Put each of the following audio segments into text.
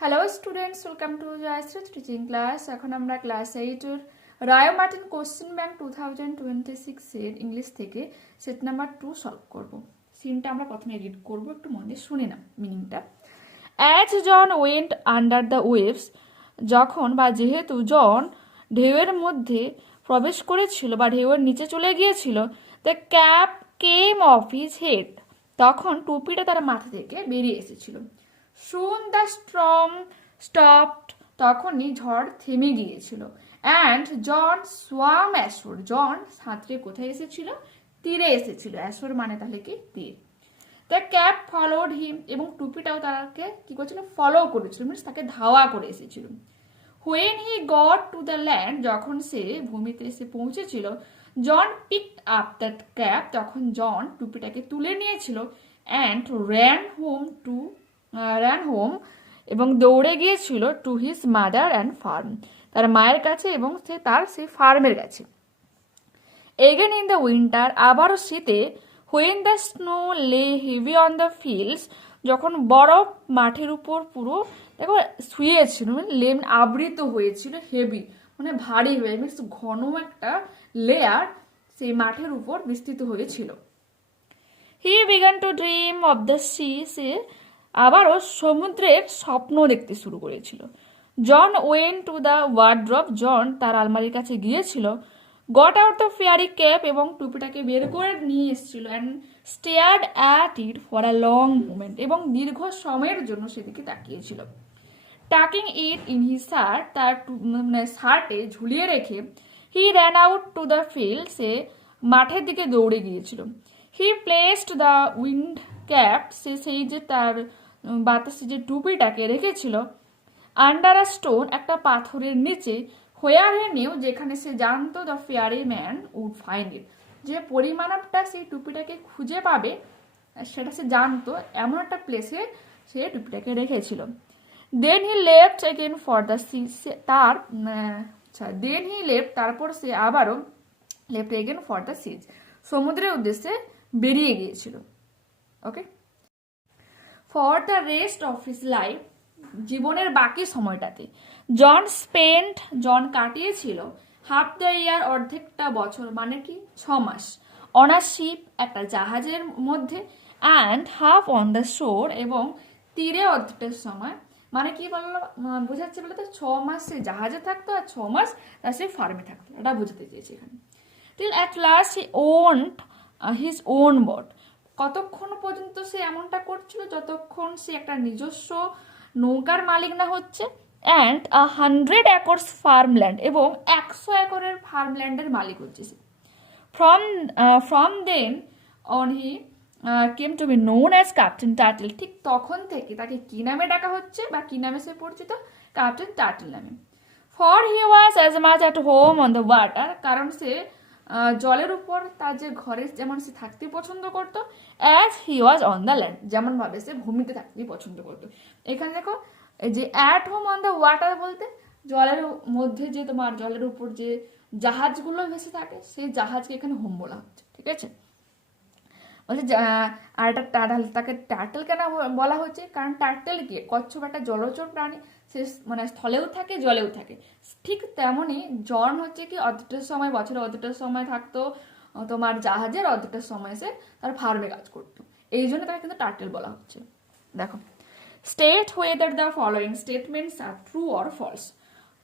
Hello students, welcome to Joyshree teaching class. এখন আমরা class 8 এর রায় মার্টিন কোশ্চেন ব্যাংক 2026 এর ইংলিশ থেকে সেট নাম্বার 2 সলভ করব। সিনটা আমরা প্রথমে রিড করব, একটু মন দিয়ে শুনে নাও মিনিংটা। As John went under the waves, যখন বা যেহেতু জন ঢেউয়ের মধ্যে প্রবেশ করেছিল বা ঢেউয়ের নিচে চলে গিয়েছিল, the cap came of his head, তখন টুপিটা তার মাথা থেকে বেরিয়ে এসেছিল। Soon the storm stopped, তখনই ঝড় থেমে গিয়েছিল। অ্যান্ড জন swam ashore, জন সাঁতরে কোথায় এসেছিল? তীরে এসেছিল। অ্যাশোর মানে তাহলে কি? তীর। দ্য ক্যাপ ফলোড হিম, এবং টুপিটাও তাকে কি করেছিল? ফলো করেছিল, মিনস তাকে ধাওয়া করে এসেছিল। When he got to the land, যখন সে ভূমিতে এসে পৌঁছেছিল, জন পিকড আপ দ্যাট ক্যাপ, তখন জন টুপিটাকে তুলে নিয়েছিল। অ্যান্ড র্যান হোম, এবং দৌড়ে গিয়েছিল to his mother and farm, তার মায়ের কাছে এবং সেই ফার্মের কাছে। এগেন ইন দ্য উইন্টার, আবারও শীতে, when the snow lay heavy on the fields, যখন বরফ মাঠের উপর পুরো দেখো শুয়েছিল, লেম আবৃত হয়েছিল, হেভি মানে ভারী হয়ে, মিনস ঘন একটা লেয়ার সেই মাঠের উপর বিস্তৃত হয়েছিল। He began to dream of the sea, সে আবারও সমুদ্রের স্বপ্ন দেখতে শুরু করেছিল। John went to the wardrobe, John তার আলমারির কাছে গিয়েছিল। Got out the fairy cap, এবং টুপিটাকে বের করে নিয়ে এসেছিল। And stared at it for a long moment, এবং দীর্ঘ সময়ের জন্য সেদিকে তাকিয়েছিল। Tucking it in his shirt, তার মানে শার্টে ঝুলিয়ে রেখে, he ran out to the field, সে মাঠের দিকে দৌড়ে গিয়েছিল। হি প্লেসড দ্য উইন্ড ক্যাপ, সে সেই যে তার বাতাসে যে টুপিটাকে রেখেছিল, আন্ডার আ স্টোন, একটা পাথরের নিচে, হোয়ার হি নিউ, যেখানে সে জানতো the fairy man would find it, যে পরিমাণবটা সেই টুপিটাকে খুঁজে পাবে সেটা সে জানতো, এমন একটা প্লেসে সে টুপিটাকে রেখেছিল। Then he left again for the sea, তার দেন হি লেফট, তারপর সে আবারও left again for the seas, সমুদ্রের উদ্দেশ্যে বেরিয়ে গিয়েছিল। Okay, for the rest of his life, জীবনের বাকি সময়টাতে, জন কাটিয়েছিল হাফ দ্য ইয়ার, অর্ধেকটা বছর, মানে কি 6 মাস, অন আ শিপ, একটা জাহাজের মধ্যে, অ্যান্ড হাফ অন দ্য শোর, এবং তীরে অর্ধেকটা সময়, মানে কি বললো বোঝাচ্ছে বলে তো, 6 মাস সে জাহাজে থাকতো আর 6 মাস তার সে ফার্মে থাকতো, এটা বুঝতে চেয়েছে এখানে। Till at last he owned his own boat, কতক্ষণ পর্যন্ত সে এমনটা করছিল? যতক্ষণ সে একটা নিজস্ব নৌকার মালিক না হচ্ছে, অ্যান্ড 100 একর্স ফার্মল্যান্ড, এবং 100 একরের ফার্মল্যান্ডের মালিক হচ্ছে সে। From then on he came to be known as captain turtle, ঠিক তখন থেকে তাকে কি নামে ডাকা হচ্ছে বা কি নামে সে পরিচিত? ক্যাপ্টেন টার্টল নামে। For he was as much at home on the water, কারণ সে জলের উপর তার যে ঘরে যেমন সে থাকতে পছন্দ করতো, as he was on the land, যেমন ভাবে সে ভূমিতে থাকতেই পছন্দ করতো। এখানে দেখো এই যে at home on the water বলতে, জলের মধ্যে যে তোমার জলের উপর যে জাহাজগুলো ভেসে থাকে, সেই জাহাজকে এখানে হোম বলা হচ্ছে, ঠিক আছে? বলছে আর একটা তাকে টার্টল কেন বলা হচ্ছে? কারণ টার্টল কি, কচ্ছপ একটা জলচর প্রাণী, সে মানে স্থলেও থাকে জলেও থাকে। ঠিক তেমনই জন হচ্ছে কি, অর্ধেকটা সময় বছরে অর্ধেকটা সময় থাকতো তোমার জাহাজের, অর্ধেকটা সময় সে তার ফার্মে কাজ করতো, এই জন্য তাকে কিন্তু টার্টল বলা হচ্ছে। দেখো, state whether the following statements are true or false.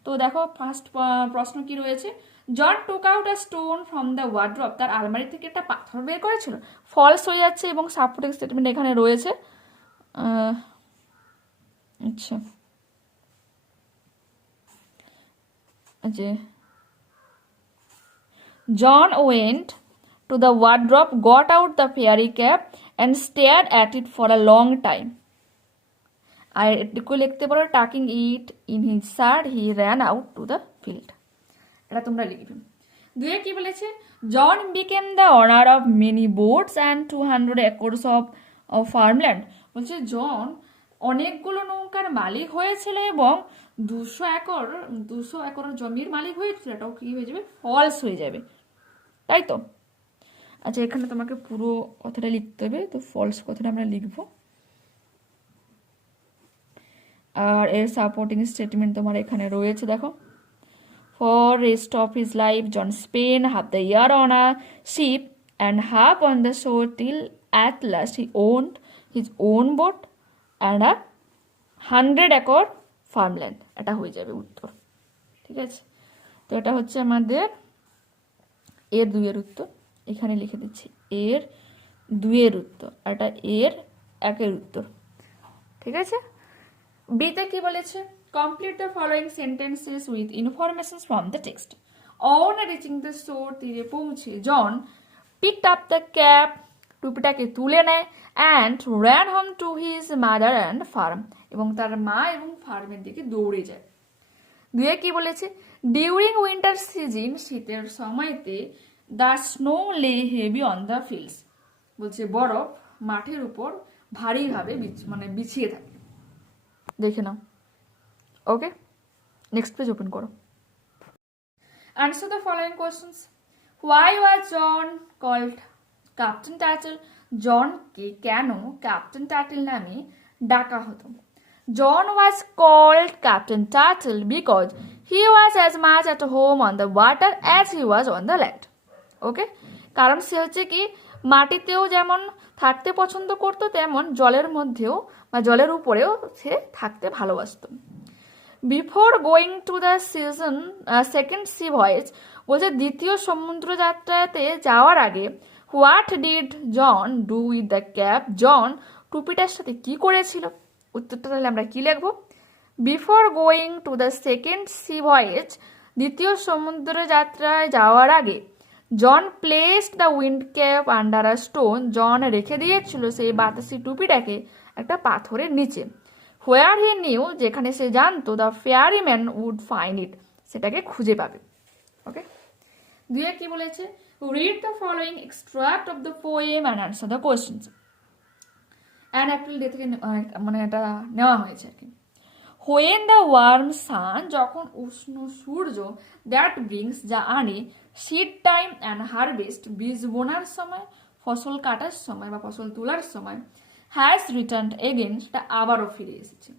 তো দেখো ফার্স্ট প্রশ্ন কি রয়েছে? John took out a stone from the wardrobe, তার আলমারি থেকে একটা পাথর বের করেছিল, ফলস হয়ে যাচ্ছে, এবং সাপোর্টিং স্টেটমেন্ট এখানে রয়েছে। আচ্ছা, যে John went to the wardrobe, got out the fairy cap, and stared at it for a long time. আর এটুকু লিখতে পারো, taking it in his shirt, he ran out to the field. এটা তোমরা লিখবে। দুয়ে কি বলেছে? John became the owner of many boats and 200 acres of farmland. বলছে জন অনেকগুলো নৌকার মালিক হয়েছিল এবং 200 একর জমির মালিক হয়েছিল। এটাও কি হয়ে যাবে? ফলস হয়ে যাবে, তাই তো? আচ্ছা, এখানে তোমাকে পুরো কথাটা লিখতে হবে, তো ফলস কথাটা আমরা লিখবো। আর এর সাপোর্টিং স্টেটমেন্ট তোমার এখানে রয়েছে দেখো। For rest of his life John spent half the year on a ship and half on the shore till at last he owned his own boat and 100 acre farmland. এটা হয়ে যাবে উত্তর। ঠিক আছে, তো এটা হচ্ছে আমাদের এর 2 এর উত্তর, এখানে লিখে দিচ্ছি এর 2 এর উত্তর, আর এটা এর 1 এর উত্তর। ঠিক আছে, বিতে কি বলেছে, complete the following sentences with information from the text. On reaching the শোর, তীরে পৌঁছে জন পিকড আপ দ্য ক্যাপ, টুপিটাকে তুলে নেয়, and ran home to his mother and farm, এবং তার মা এবং ফার্মের দিকে দৌড়ে যায়। 2 কি বলেছে, ডিউরিং উইন্টার সিজন, শীতের সময়তে the snow lay heavy on the fields, বলছে বরফ মাঠের উপর ভারীভাবে মানে বিছিয়ে থাকে। দেখে নাও। ওকে, নেক্সট পেজ ওপেন করো। Answer the following questions. Why was John called captain turtle, জনকে কেন ক্যাপ্টেন টার্টল নামে ডাকা হতো? John was called Captain Turtle because he was as much at home on the water as he was on the land. ওকে, কারণ সে হচ্ছে কি মাটিতেও যেমন থাকতে পছন্দ করতো, তেমন জলের মধ্যেও বা জলের উপরেও সে থাকতে ভালোবাসত। Before going to the second sea voyage, বলছে দ্বিতীয় সমুদ্র যাত্রাতে যাওয়ার আগে, what did John do with the cap, John টুপিটার সাথে কি করেছিল? উত্তরটা তাহলে আমরা কি লিখব? Before going to the second sea voyage, দ্বিতীয় সমুদ্র যাত্রায় যাওয়ার আগে, John placed the wind cap under a stone, John রেখে দিয়েছিল সেই বাতাসি টুপিটাকে একটা পাথরের নিচে। হোয়ার হি নিউ, যেখানে সে জানতো the fairy man would find it, সেটাকে খুঁজে পাবে। ওকে, 2 কি বলেছে, read the following extract of the poem and answer the questions. An April day থেকে মানে এটা নেওয়া হয়েছে আর কি। হোয়েন দ্য ওয়ার্ম সান, যখন উষ্ণ সূর্য, দ্যাট ব্রিংস, যা আনে, সিড টাইম অ্যান্ড হারভেস্ট, বীজ বোনার সময়, ফসল কাটার সময় বা ফসল তোলার সময়, হ্যাজ রিটার্ন এগেন, সেটা আবারও ফিরে এসেছে।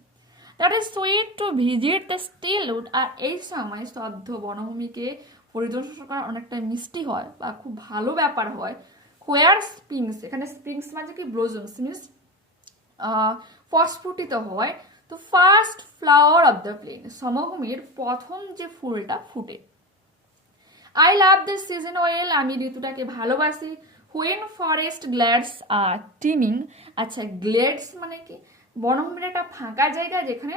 That is sweet to visit the still wood, আর এই সময় স্তব্ধ বনভূমিকে পরিদর্শন করা অনেকটা মিষ্টি হয় বা খুব ভালো ব্যাপার হয়। হোয়ার স্প্রিংস, এখানে স্প্রিংস মানে কি ব্লোজমস মিনস প্রস্ফুটিত হয়। তো first flower of the plain, সমভূমির প্রথম যে ফুলটা ফুটে। I love this season well, আমি ঋতুটাকে ভালোবাসি। হুইন ফরেস্ট গ্ল্যাডস আর টিমিং, আচ্ছা গ্লেডস মানে কি, বনভূমির একটা ফাঁকা জায়গা যেখানে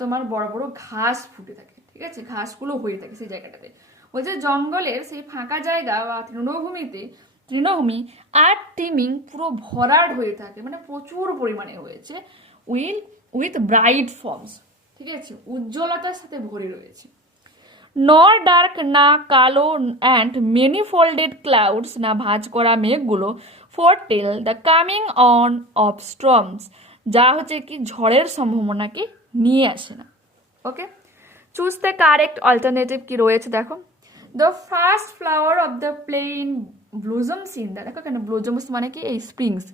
তোমার বড় বড় ঘাস ফুটে থাকে। ঠিক আছে, ঘাসগুলো হয়ে থাকে সেই জায়গাটাতে। ওই যে জঙ্গলের সেই ফাঁকা জায়গা বা তৃণভূমি আর টিমিং পুরো ভরাট হয়ে থাকে, মানে প্রচুর পরিমাণে হয়েছে। উইথ ব্রাইট ফর্মস, ঠিক আছে, উজ্জ্বলতার সাথে ভরে রয়েছে। নর ডার্ক, না কালো, অ্যান্ড মেনি ফোল্ডেড ক্লাউডস, না ভাঁজ করা মেঘগুলো, foretell the coming on of storms, যা হচ্ছে কি ঝড়ের সম্ভাবনাকে নিয়ে আসে না। Okay, choose the correct alternative কি রয়েছে দেখো। The first flower of the plain blossoms in the, দেখো কেন ব্লুজমস মানে কি এই স্প্রিংস,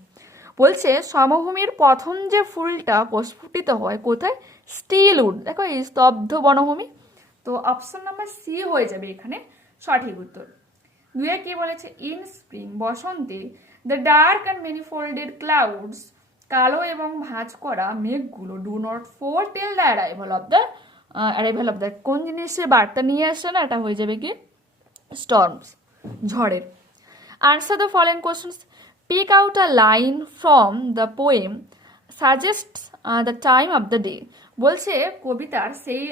বলছে সমভূমির প্রথম যে ফুলটা প্রস্ফুটিত হয় কোথায়, স্টিল উড, দেখো এই স্তব্ধ বনভূমি। তো অপশন নাম্বার সি হয়ে যাবে এখানে সঠিক উত্তর। 2 কি বলেছে, ইন স্প্রিং, বসন্তে, the dark and many folded clouds, কালো এবং ভাঁজ করা মেঘগুলো, do not foretell the arrival of the, কোন জিনিসের বার্তা নিয়ে আসে না, এটা হয়ে যাবে কি স্টর্মস, ঝড়ের। Answer the following questions. Pick out a line from the poem suggests the time of the day, বলছে কবিতার সেই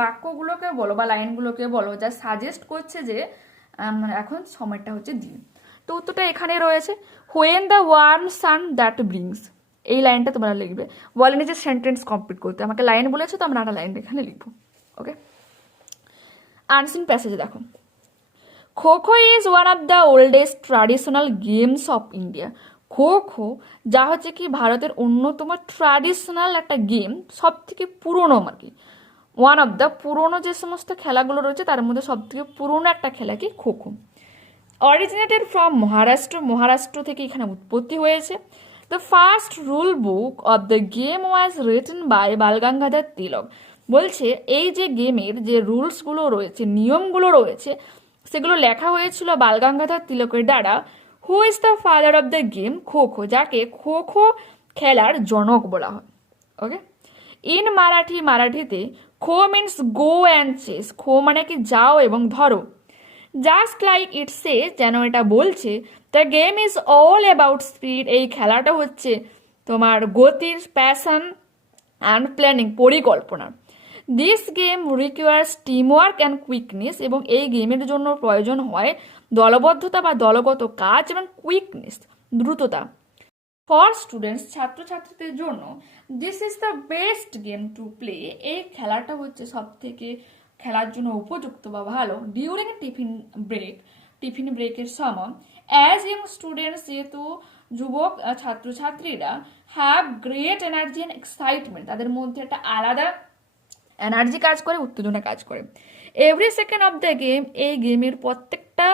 বাক্যগুলোকে বলো বা লাইনগুলোকে বলো যা সাজেস্ট করছে যে এখন সময়টা হচ্ছে দিন। তো উত্তরটা এখানে রয়েছে, when the warm sun that brings, এই লাইনটা তোমরা লিখবে। বলেনি যে সেন্টেন্স কমপ্লিট করতে, আমাকে লাইন বলেছে তো আমরা একটা লাইন এখানে লিখবো। ওকে, আনসিন প্যাসেজে দেখো, kho kho is one of the oldest traditional games of India. Kho kho যা হচ্ছে কি ভারতের অন্যতম ট্র্যাডিশনাল একটা গেম, সব থেকে পুরনো আর কি, ওয়ান অফ দ্য, পুরনো যে সমস্ত খেলাগুলো রয়েছে তার মধ্যে সব থেকে পুরনো একটা খেলা কি খো-খো। অরিজিনেটেড ফ্রম মহারাষ্ট্র, মহারাষ্ট্র থেকে এখানে উৎপত্তি হয়েছে। The the first rule book of the game was written by Balgangadhar Tilak. বলছে এই যে গেমের যে রুলসগুলো রয়েছে, নিয়মগুলো রয়েছে, সেগুলো লেখা হয়েছিল বালগঙ্গাধর তিলকের দ্বারা। Who is the father of the game kho kho, যাকে খো খো খেলার জনক বলা হয়। ওকে, ইন মারাঠিতে kho means go and chase. Kho মানে কি যাও এবং ধরো। জাস্ট লাইক ইট সে, যেন এটা বলছে, the game is all about speed. এই খেলাটা হচ্ছে তোমার গতির, প্যাশন অ্যান্ড প্ল্যানিং, পরিকল্পনা। This game requires teamwork and quickness, এবং এই গেমের জন্য প্রয়োজন হয় দলবদ্ধতা বা দলগত কাজ এবং কুইকনেস, দ্রুততা। ফর স্টুডেন্টস, ছাত্রছাত্রীদের জন্য this is the best game to play. এই খেলাটা হচ্ছে সব থেকে খেলার জন্য উপযুক্ত বা ভালো ডিউরিং টিফিন ব্রেকের সময়। অ্যাজ ইয়ং স্টুডেন্টস, যেহেতু যুবক ছাত্রছাত্রীরা have great energy and excitement, তাদের মধ্যে একটা আলাদা এনার্জি কাজ করে, উত্তেজনা কাজ করে। Every second of the game, এই গেমের প্রত্যেকটা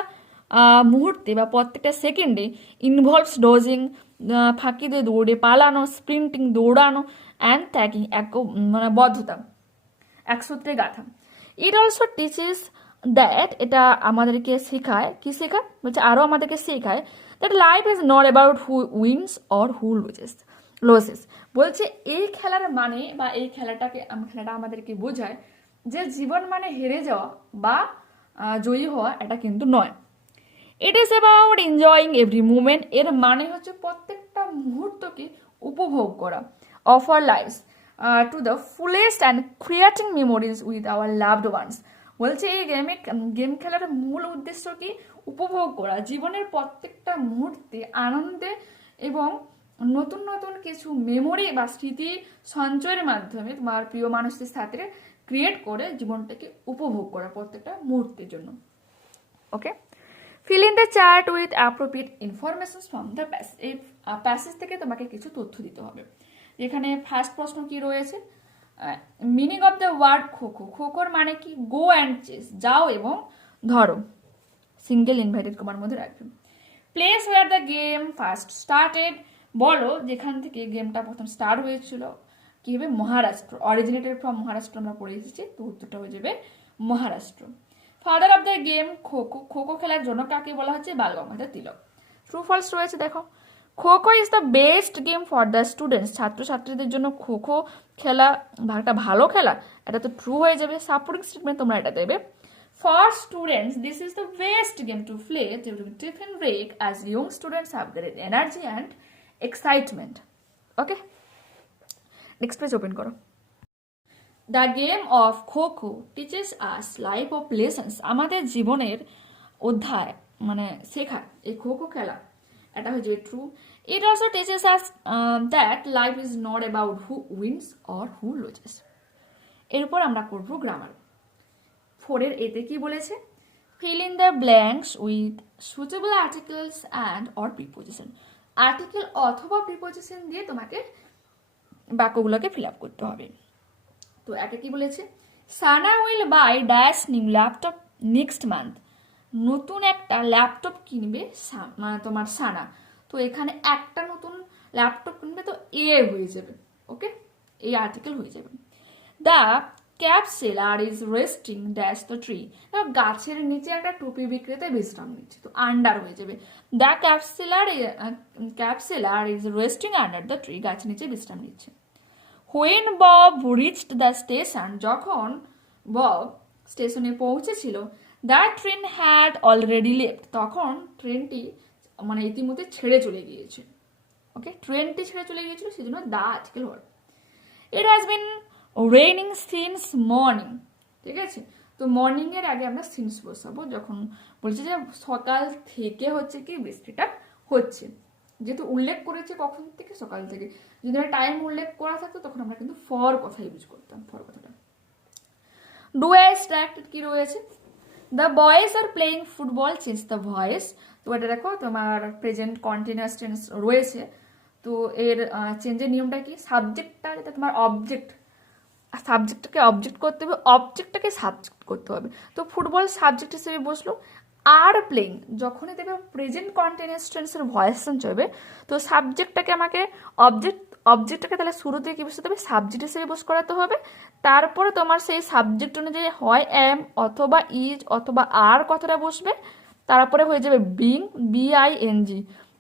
মুহূর্তে বা প্রত্যেকটা সেকেন্ডে ইনভলভস ডোজিং, ফাঁকি দিয়ে দৌড়ে পালানো, স্প্রিন্টিং দৌড়ানো, অ্যান্ড ট্যাগিং, মানে বদ্ধতা, একসূত্রে গাথা। ইট অলসো টিচিস দ্যাট, এটা আমাদেরকে শেখায়, কি শেখায় বলছে, আরও আমাদেরকে শেখায় that life is not about who wins or who loses. বলছে এই খেলার মানে বা এই খেলাটা আমাদেরকে বোঝায় যে জীবন মানে হেরে যাওয়া বা জয়ী হওয়া, এটা কিন্তু নয়। It is about enjoying every moment, এর মানে হচ্ছে প্রত্যেকটা মুহূর্তকে উপভোগ করা। Of our lives to the fullest and creating memories with our loved ones. বলছে এই গেম খেলার মূল উদ্দেশ্য কি, উপভোগ করা জীবনের প্রত্যেকটা মুহূর্তে আনন্দে এবং নতুন নতুন কিছু মেমোরি বা স্মৃতি সঞ্চয়ের মাধ্যমে তোমার প্রিয় মানুষদের সাথে ক্রিয়েট করে জীবনটাকে উপভোগ করা প্রত্যেকটা মুহূর্তের জন্য। Okay, fill in the chart with appropriate information from the passage. এই প্যাসেজ থেকে তোমাকে কিছু তথ্য দিতে হবে। এখানে ফার্স্ট প্রশ্ন কি রয়েছে, meaning of the word kho kho. খো-খোর মানে কি, গো অ্যান্ড চেস, যাও এবং ধরো, সিঙ্গেল ইনভাইটেড কমার মধ্যে রাখবে। Place where the game first started, বলো যেখান থেকে গেমটা প্রথম স্টার্ট হয়েছিল। কি হবে, মহারাষ্ট্র, অরিজিনেটেড ফ্রম মহারাষ্ট্র আমরা পড়ে এসেছি, তো উত্তরটা হয়ে যাবে Maharashtra. Father of the game kho kho, kho kho খেলার জন্য কাকে বলা হচ্ছে, বালগঙ্গাধর তিলক। ট্রু ফলস রয়েছে দেখো। Kho kho is the best game for the students, ছাত্রছাত্রীদের জন্য খো-খো খেলা একটা ভালো খেলা, এটা তো ট্রু হয়ে যাবে। সাপোর্টিং স্টেটমেন্ট তোমরা এটা দেবে। For students, this is the best game to play during tiffin break as young students have great energy and excitement. Okay? Next page open karo. The game of Kho-Kho teaches us life of lessons. আমাদের জীবনের অধ্যায় মানে শেখা এই খো-খো খেলা, এটা হয়ে যাবে true. It also teaches us that life is not about who wins or who loses. এরপর আমরা করব গ্রামার। 4 এর এতে কি বলেছে, feel in the blanks with suitable articles and or preposition. Article অথবা প্রিপোজিশন দিয়ে তোমাকে বাক্যগুলোকে ফিল আপ করতে হবে। তো একে কি বলেছে, Sana will buy dash new laptop next month. নতুন একটা ল্যাপটপ কিনবে মানে তোমার সানা। তো এখানে একটা নতুন ল্যাপটপ কিনবে, তো এ হয়ে যাবে। ওকে, এই আর্টিকেল হয়ে যাবে। The cap seller is resting dash the tree. গাছের নিচে একটা টুপি বিক্রেতা বিশ্রাম নিচ্ছে, তো আন্ডার হয়ে যাবে। The cap seller is resting under the tree, গাছের নিচে বিশ্রাম নিচ্ছে। When Bob reached the station, যখন বব স্টেশনে পৌঁছেছিল, the train had already left, তখন ট্রেনটি মানে ইতিমধ্যে ছেড়ে চলে গিয়েছে। ওকে, ট্রেনটি ছেড়ে চলে গিয়েছিল, সেজন্য the article word. It has been raining since morning. ঠিক আছে, তো মর্নিং এর আগে আমরা সিন্স বসাবো, যখন বলছে যে সকাল থেকে হচ্ছে কি বৃষ্টিটা হচ্ছে। যেহেতু উল্লেখ করেছে কখন থেকে, সকাল থেকে। যদি টাইম উল্লেখ করা থাকতো তখন আমরা কিন্তু ফর কথা ইউজ করতাম, ফর কথাটা। ডু অ্যাস্ট্রাক্টেড কি রয়েছে, the boys are playing football change the voice. তো এটা দেখো তোমার প্রেজেন্ট কন্টিনিউয়াস টেন্স রয়েছে। তো এর চেঞ্জের নিয়মটা কি, সাবজেক্টটা যেটা তোমার সাবজেক্টটাকে অবজেক্ট করতে হবে, অবজেক্টটাকে সাবজেক্ট করতে হবে। তো ফুটবল সাবজেক্ট হিসেবে বসলো, আর প্লেইং, যখনই দেখবে প্রেজেন্ট কন্টিনিউয়াস টেন্সের ভয়েস চেঞ্জ হবে, তো সাবজেক্টটাকে আমাকে অবজেক্টটাকে তাহলে শুরুতে কি বসতে হবে, সাবজেক্ট হিসেবে বস করাতে হবে। তারপরে তোমার সেই সাবজেক্ট অনুযায়ী হয় এম অথবা ইজ অথবা আর কথাটা বসবে। তারপরে হয়ে যাবে বিং, BING।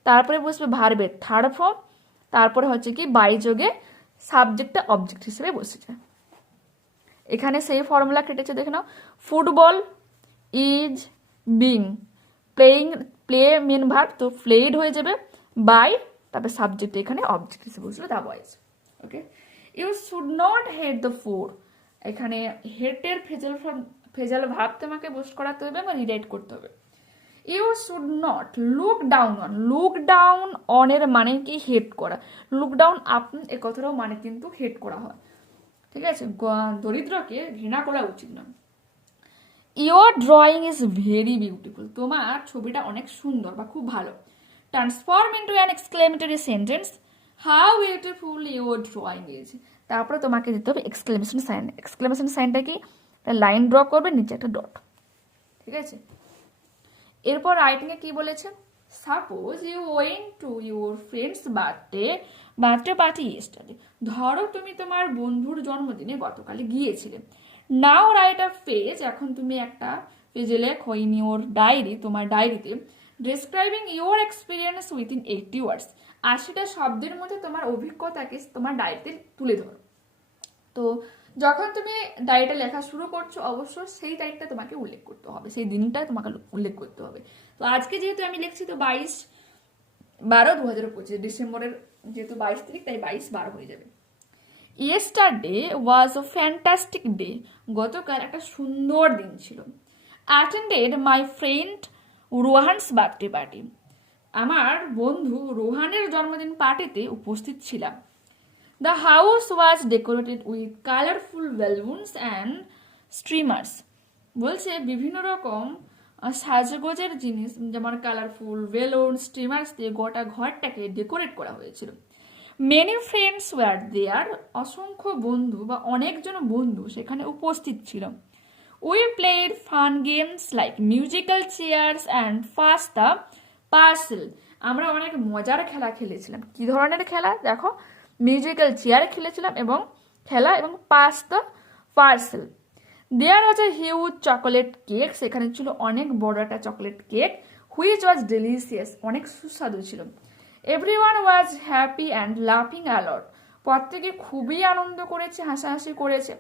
তারপরে বসবে ভার্বের থার্ড ফর্ম। তারপরে হচ্ছে কি বাই যোগে সাবজেক্টটা অবজেক্ট হিসেবে বসে যায়। এখানে সেই ফর্মুলা কেটেছে, দেখে নাও। Football is being, playing, play main verb, তো প্লেড হয়ে যাবে বাই, তারপরে সাবজেক্ট এখানে অবজেক্ট হিসেবে বসলো the boys. Okay, you should not hate the food, এখানে হেটের ফেজাল ভাব তোমাকে বস করাতে হবে বা রিরাইট করতে হবে। You should not look down on, look down অনের মানে কি হেট করা, লুক ডাউন আপ এ কথাটাও মানে কিন্তু হেট করা হয়, ঠিক আছে, দরিদ্রকে ঘৃণা করা উচিত না। Your drawing is very beautiful, তোমার ছবিটা অনেক সুন্দর বা খুব ভালো। Transform into an exclamatory sentence, how beautiful your drawing is, তারপরে তোমাকে দিতে হবে এক্সক্লেমেশন সাইন। এক্সক্লেমেশন সাইনটা কি, লাইন ড্র করবে, নিচে একটা ডট, ঠিক আছে। এরপর রাইটিংয়ে কি বলেছে, suppose you went to your friend's birthday party yesterday, ধরো তুমি তোমার বন্ধুর জন্মদিনে গতকালে গিয়েছিলে। নাও রাইট আ পেজ, এখন তুমি একটা পেজে লেখো ইন ইউর ডায়েরি, তোমার ডায়েরিতে, ডিসক্রাইবিং ইউর এক্সপিরিয়েন্স উইথিন 80 ওয়ার্ডস, 80টা শব্দের মধ্যে তোমার অভিজ্ঞতাকে তোমার ডায়েরিতে তুলে ধরো। তো যখন তুমি ডায়েরিটা লেখা শুরু করছো, অবশ্যই সেই তারিখটা তোমাকে উল্লেখ করতে হবে, সেই দিনটা তোমাকে উল্লেখ করতে হবে। তো আজকে যেহেতু আমি লিখছি, তো 22/12/2025, ডিসেম্বরের যেহেতু 22 তারিখ, তাই 22/12 হয়ে যাবে। Yesterday was a fantastic day, গতকাল একটা সুন্দর দিন ছিল। Attended my friend Rohan's birthday party, আমার বন্ধু রোহানের জন্মদিন পার্টিতে উপস্থিত ছিলাম। The house was decorated with colourful balloons and streamers, বলছে বিভিন্ন রকম সাজগোজের জিনিস যেমন কালারফুল বেলুন স্ট্রিমার্স দিয়ে গোটা ঘরটাকে ডেকোরেট করা হয়েছিল। মেনি ফ্রেন্ডস ওয়ার দেয়ার, অসংখ্য বন্ধু বা অনেকজন বন্ধু সেখানে উপস্থিত ছিল। We played fun games like musical chairs and pass the parcel, আমরা অনেক মজার খেলা খেলেছিলাম। কি ধরনের খেলা, দেখো, মিউজিক্যাল চেয়ার খেলেছিলাম এবং খেলা এবং pass the parcel. There was a huge chocolate cake, সেখানে ছিল অনেক বড় একটা chocolate cake, which was delicious, অনেক সুস্বাদু ছিল। এভরিওয়ান ওয়াজ হ্যাপি অ্যান্ড লাফিং অ্যালট, প্রত্যেকে খুবই আনন্দ করেছে, হাসাহাসি করেছে।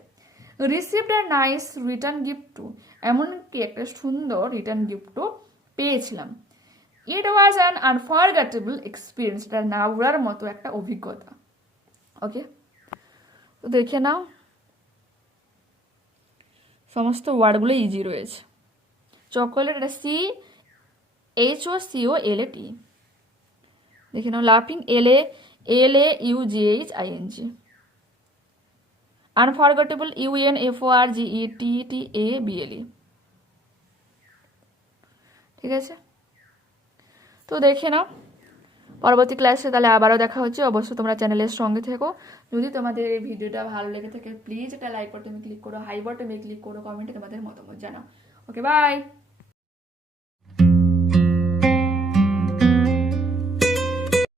Received a nice return gift too, এমনকি একটা সুন্দর রিটার্ন গিফটও পেয়েছিলাম। It was an unforgettable experience, এটা না ভোলার মতো একটা অভিজ্ঞতা। ওকে, তো দেখে নাও, সমস্ত ওয়ার্ডগুলো ইজি রয়েছে। চকোলেট, এটা CHOCOLAT, দেখে নাও। লাফিং, LAUGHING। আনফরগেটেবল, UNFORGETTABLE, ঠিক আছে। তো দেখে নাও, পরবর্তী ক্লাসে তাহলে আবারও দেখা হচ্ছে। অবশ্যই তোমরা চ্যানেলের সঙ্গে থেকো। যদি তোমাদের এই ভিডিওটা ভালো লেগে থাকে, প্লিজ একটা লাইক বাটনে ক্লিক করো, হাই বাটনে ক্লিক করো, কমেন্টে তোমাদের মতামত জানাও। ওকে, বাই।